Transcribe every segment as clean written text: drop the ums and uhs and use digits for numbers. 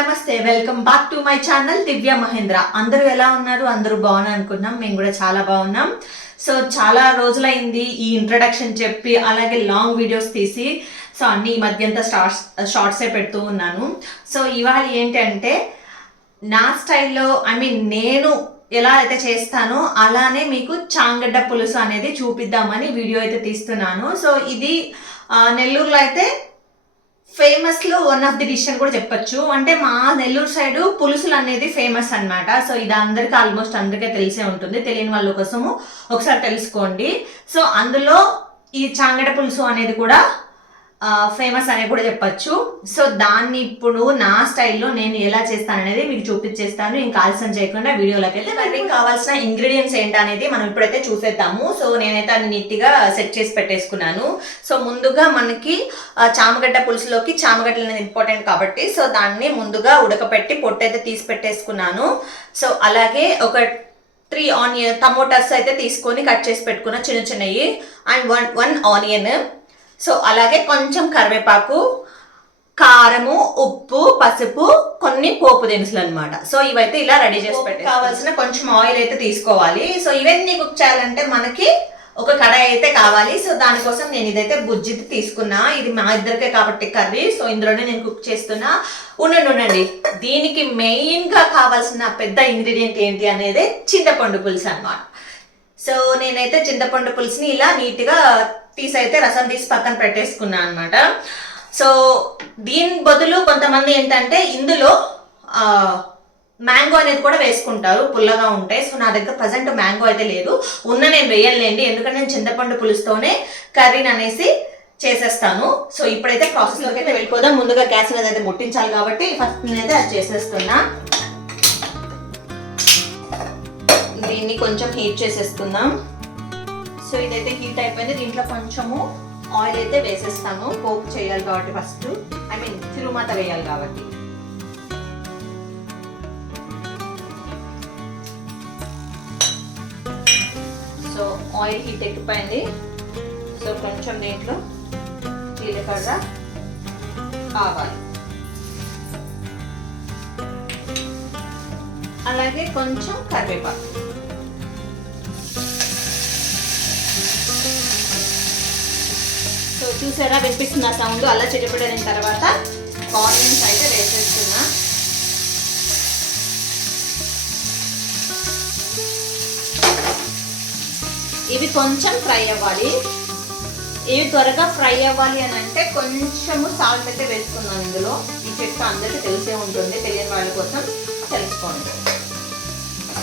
నమస్తే welcome back to my channel Divya Mahendra. అందరూ ఎలా ఉన్నారు? అందరూ బాగున్నారు అనుకున్నాం. మేము కూడా చాలా బాగున్నాం. సో చాలా రోజులైంది ఈ ఇంట్రడక్షన్ చెప్పి, అలాగే లాంగ్ వీడియోస్ తీసి. సో అన్ని ఈ మధ్య అంతా షార్ట్సే పెడుతూ ఉన్నాను. సో ఇవాళ ఏంటంటే నా స్టైల్లో నేను ఎలా అయితే చేస్తానో అలానే మీకు చాంగడ్డ పులుసు అనేది చూపిద్దామని వీడియో అయితే తీస్తున్నాను. సో ఇది నెల్లూరులో అయితే ఫేమస్లో వన్ ఆఫ్ ది డిష్ అని కూడా చెప్పొచ్చు. అంటే మా నెల్లూరు సైడ్ పులుసులు అనేది ఫేమస్ అనమాట. సో ఇది అందరికీ ఆల్మోస్ట్ అందరికీ తెలిసే ఉంటుంది. తెలియని వాళ్ళ కోసము ఒకసారి తెలుసుకోండి. సో అందులో ఈ చాంగడ పులుసు అనేది కూడా ఫేమస్ అని కూడా చెప్పచ్చు. సో దాన్ని ఇప్పుడు నా స్టైల్లో నేను ఎలా చేస్తాను అనేది మీకు చూపించేస్తాను. ఇంకా ఆలస్యం చేయకుండా వీడియోలోకి వెళ్తే మనకి కావాల్సిన ఇంగ్రీడియంట్స్ ఏంటనేది మనం ఇప్పుడైతే చూసేద్దాము. సో నేనైతే అన్ని నీట్గా సెట్ చేసి పెట్టేసుకున్నాను. సో ముందుగా మనకి చామగడ్డ పులుసులోకి చామగడ్డలు అనేది ఇంపార్టెంట్ కాబట్టి సో దాన్ని ముందుగా ఉడకపెట్టి పొట్టయితే తీసి పెట్టేసుకున్నాను. సో అలాగే ఒక 3 టమోటాస్ అయితే తీసుకొని కట్ చేసి పెట్టుకున్న చిన్న చిన్నవి అండ్ 1 ఆనియన్. సో అలాగే కొంచెం కరివేపాకు, కారము, ఉప్పు, పసుపు, కొన్ని పోపు దినుసులు అనమాట. సో ఇవైతే ఇలా రెడీ చేసి పెట్టి కావాల్సిన కొంచెం ఆయిల్ అయితే తీసుకోవాలి. సో ఇవన్నీ కుక్ చేయాలంటే మనకి ఒక కడాయి అయితే కావాలి. సో దానికోసం నేను ఇదైతే బుజ్జి తీసుకున్నా. ఇది మా ఇద్దరికే కాబట్టి కర్రీ. సో ఇందులోనే నేను కుక్ చేస్తున్నా. ఉండండి, దీనికి మెయిన్గా కావాల్సిన పెద్ద ఇంగ్రీడియంట్ ఏంటి అనేది చింతపండు పులుసు అనమాట. సో నేనైతే చింతపండు పులుసుని ఇలా నీట్గా అయితే రసం తీసి పక్కన పెట్టేసుకున్నా అనమాట. సో దీని బదులు కొంతమంది ఏంటంటే ఇందులో మ్యాంగో అనేది కూడా వేసుకుంటారు, పుల్లగా ఉంటాయి. సో నా దగ్గర ప్రజెంట్ మ్యాంగో అయితే లేదు, నేను వేయలేండి. ఎందుకంటే నేను చింతపండు పులుసుతోనే కర్రీని అనేసి చేసేస్తాను. సో ఇప్పుడైతే ప్రాసెస్లోకి అయితే వెళ్ళిపోదాం. ముందుగా గ్యాస్ అనేది అయితే ముట్టించాలి కాబట్టి ఫస్ట్ నేనైతే అది చేసేస్తున్నా. దీన్ని కొంచెం హీట్ చేసేసుకుందాం. సో ఇదైతే హీట్ అయిపోయింది. దీంట్లో కొంచెము ఆయిల్ అయితే వేసేస్తాను. పోపు చేయాలి కాబట్టి ఫస్ట్ తిరుమాత వేయాలి కాబట్టి. సో ఆయిల్ హీట్ ఎక్కిపోయింది. సో కొంచెం దీంట్లో జీలకర్ర, ఆవాలు, అలాగే కొంచెం కరివేపాకు. సో చూసారా, వినిపిస్తున్న సౌండ్. అలా చిటపడిన తర్వాత ఆనియన్స్ అయితే వేసేస్తున్నా. ఇవి కొంచెం ఫ్రై అవ్వాలి. ఇవి త్వరగా ఫ్రై అవ్వాలి అని అంటే కొంచెము సాల్ట్ అయితే వేసుకున్నాను ఇందులో. ఈ చెట్టు అందరికీ తెలిసే ఉంటుంది, తెలియని వాళ్ళ కోసం తెలుసుకోండి.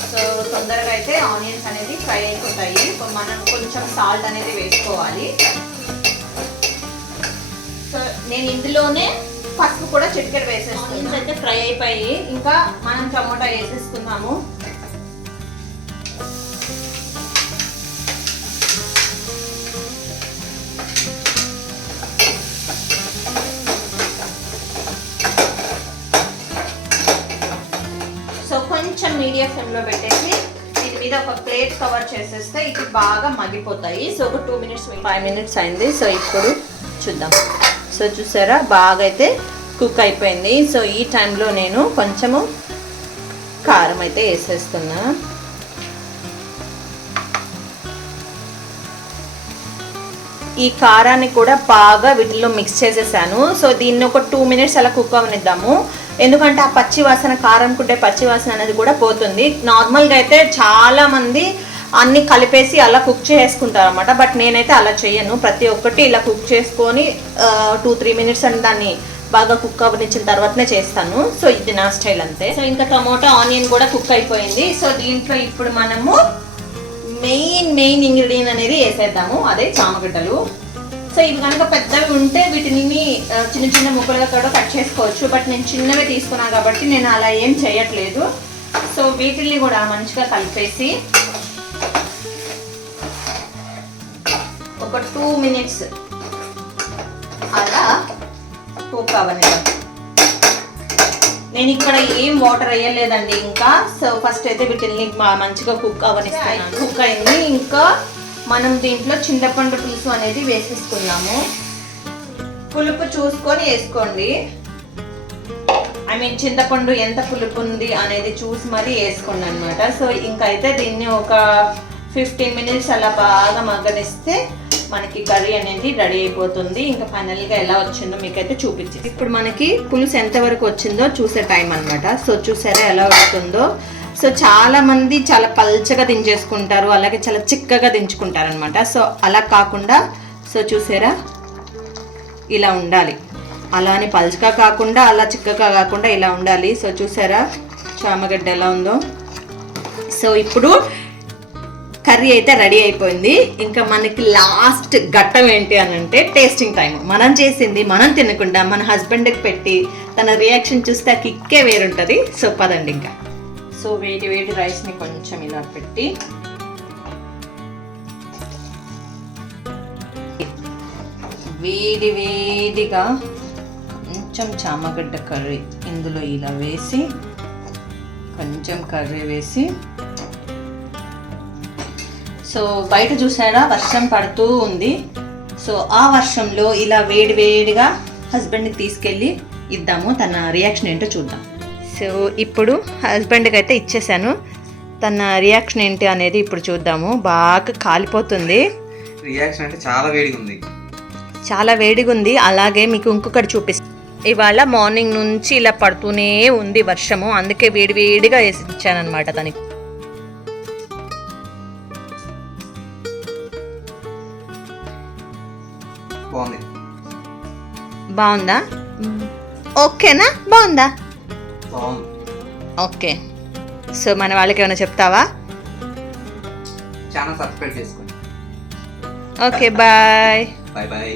సో తొందరగా అయితే ఆనియన్స్ అనేది ఫ్రై అయిపోతాయి. మనం కొంచెం సాల్ట్ అనేది వేసుకోవాలి. సో నేను ఇందులోనే పసుపు కూడా చిటికెడు వేసేస్తాను. ఆనియన్స్ అయితే ఫ్రై అయిపోయి ఇంకా మనం టమోటా వేసేసుకుందాము. సో కొంచెం మీడియం ఫ్లేమ్లో పెట్టేసి దీని మీద ఒక ప్లేట్ కవర్ చేసేస్తే ఇది బాగా మగ్గిపోతాయి. సో ఒక 2 మినిట్స్ 5 మినిట్స్ అయింది. సో ఇప్పుడు చూద్దాం. సో చూసారా, బాగా అయితే కుక్ అయిపోయింది. సో ఈ టైంలో నేను కొంచెము కారం అయితే వేసేస్తున్నా. ఈ కారాన్ని కూడా బాగా వీటిలో మిక్స్ చేసేసాను. సో దీన్ని ఒక 2 మినిట్స్ అలా కుక్ అవనిద్దాము. ఎందుకంటే ఆ పచ్చి వాసన, కారం కుట్టే పచ్చి వాసన అనేది కూడా పోతుంది. నార్మల్గా అయితే చాలామంది అన్నీ కలిపేసి అలా కుక్ చేసుకుంటారు అనమాట. బట్ నేనైతే అలా చేయను. ప్రతి ఒక్కటి ఇలా కుక్ చేసుకొని 2-3 మినిట్స్ అని దాన్ని బాగా కుక్ అవ్వనిచ్చిన తర్వాతనే చేస్తాను. సో ఇది నా స్టైల్ అంతే. సో ఇంకా టమోటా, ఆనియన్ కూడా కుక్ అయిపోయింది. సో దీంట్లో ఇప్పుడు మనము మెయిన్ ఇంగ్రీడియంట్ అనేది వేసేద్దాము, అదే చామగడ్డలు. సో ఇవి కనుక పెద్దవి ఉంటే వీటిని చిన్న చిన్న ముక్కలుగా కూడా కట్ చేసుకోవచ్చు. బట్ నేను చిన్నవి తీసుకున్నాను కాబట్టి నేను అలా ఏం చేయట్లేదు. సో వీటిని కూడా మంచిగా కలిపేసి ఒక 2 మినిట్స్ అలా కుక్ అవ్వనిద్దాం. నేను ఇక్కడ ఏం వాటర్ వేయలేదండి ఇంకా. సో ఫస్ట్ అయితే వీటిని మంచిగా కుక్ అవ్వనిస్తాను. కుక్ అయింది. ఇంకా మనం దీంట్లో చింతపండు పులుసు అనేది వేసేసుకున్నాము. పులుపు చూసుకొని వేసుకోండి. చింతపండు ఎంత పులుపు ఉంది అనేది చూసి మరీ వేసుకున్నాను అనమాట. సో ఇంకైతే దీన్ని ఒక 15 మినిట్స్ అలా బాగా మగ్గనిస్తే మనకి కర్రీ అనేది రెడీ అయిపోతుంది. ఇంకా ఫైనల్గా ఎలా వచ్చిందో మీకైతే చూపించి ఇప్పుడు మనకి పులుసు ఎంతవరకు వచ్చిందో చూసే టైం అనమాట. సో చూసారా ఎలా వస్తుందో. సో చాలా మంది చాలా పల్చగా దించేసుకుంటారు, అలాగే చాలా చిక్కగా దించుకుంటారు అనమాట. సో అలా కాకుండా సో చూసారా ఇలా ఉండాలి. అలా అని పల్చగా కాకుండా అలా చిక్కగా కాకుండా ఇలా ఉండాలి. సో చూసారా చామగడ్డ ఎలా ఉందో. సో ఇప్పుడు కర్రీ అయితే రెడీ అయిపోయింది. ఇంకా మనకి లాస్ట్ ఘట్టం ఏంటి అని అంటే టేస్టింగ్ టైం. మనం చేసింది మనం తినకుండా మన హస్బెండ్కి పెట్టి తన రియాక్షన్ చూస్తే ఆ కిక్కే వేరుంటుంది. సో పదండి ఇంకా. సో వేడి వేడి రైస్ని కొంచెం ఇలా పెట్టి వేడి వేడిగా కొంచెం చామగడ్డ కర్రీ ఇందులో ఇలా వేసి కొంచెం కర్రీ వేసి సో బయట చూసారా వర్షం పడుతూ ఉంది. సో ఆ వర్షంలో ఇలా వేడి వేడిగా హస్బెండ్కి తీసుకెళ్ళి ఇద్దాము, తన రియాక్షన్ ఏంటో చూద్దాం. సో ఇప్పుడు హస్బెండ్కి అయితే ఇచ్చేసాను, తన రియాక్షన్ ఏంటి అనేది ఇప్పుడు చూద్దాము. బాగా కాలిపోతుంది, రియాక్షన్ అంటే చాలా వేడిగా ఉంది, చాలా వేడిగా ఉంది. అలాగే మీకు ఇంకొకటి చూపిస్తాను. ఇవాళ మార్నింగ్ నుంచి ఇలా పడుతూనే ఉంది వర్షము, అందుకే వేడి వేడిగా వేసి ఇచ్చాను అనమాట తనకి. బాగుందా? ఓకేనా? బాగుందా? ఓకే. సో మన వాళ్ళకి ఏమైనా చెప్తావా? ఛానల్ సబ్స్క్రైబ్ చేసుకోండి. Okay bye. Bye bye.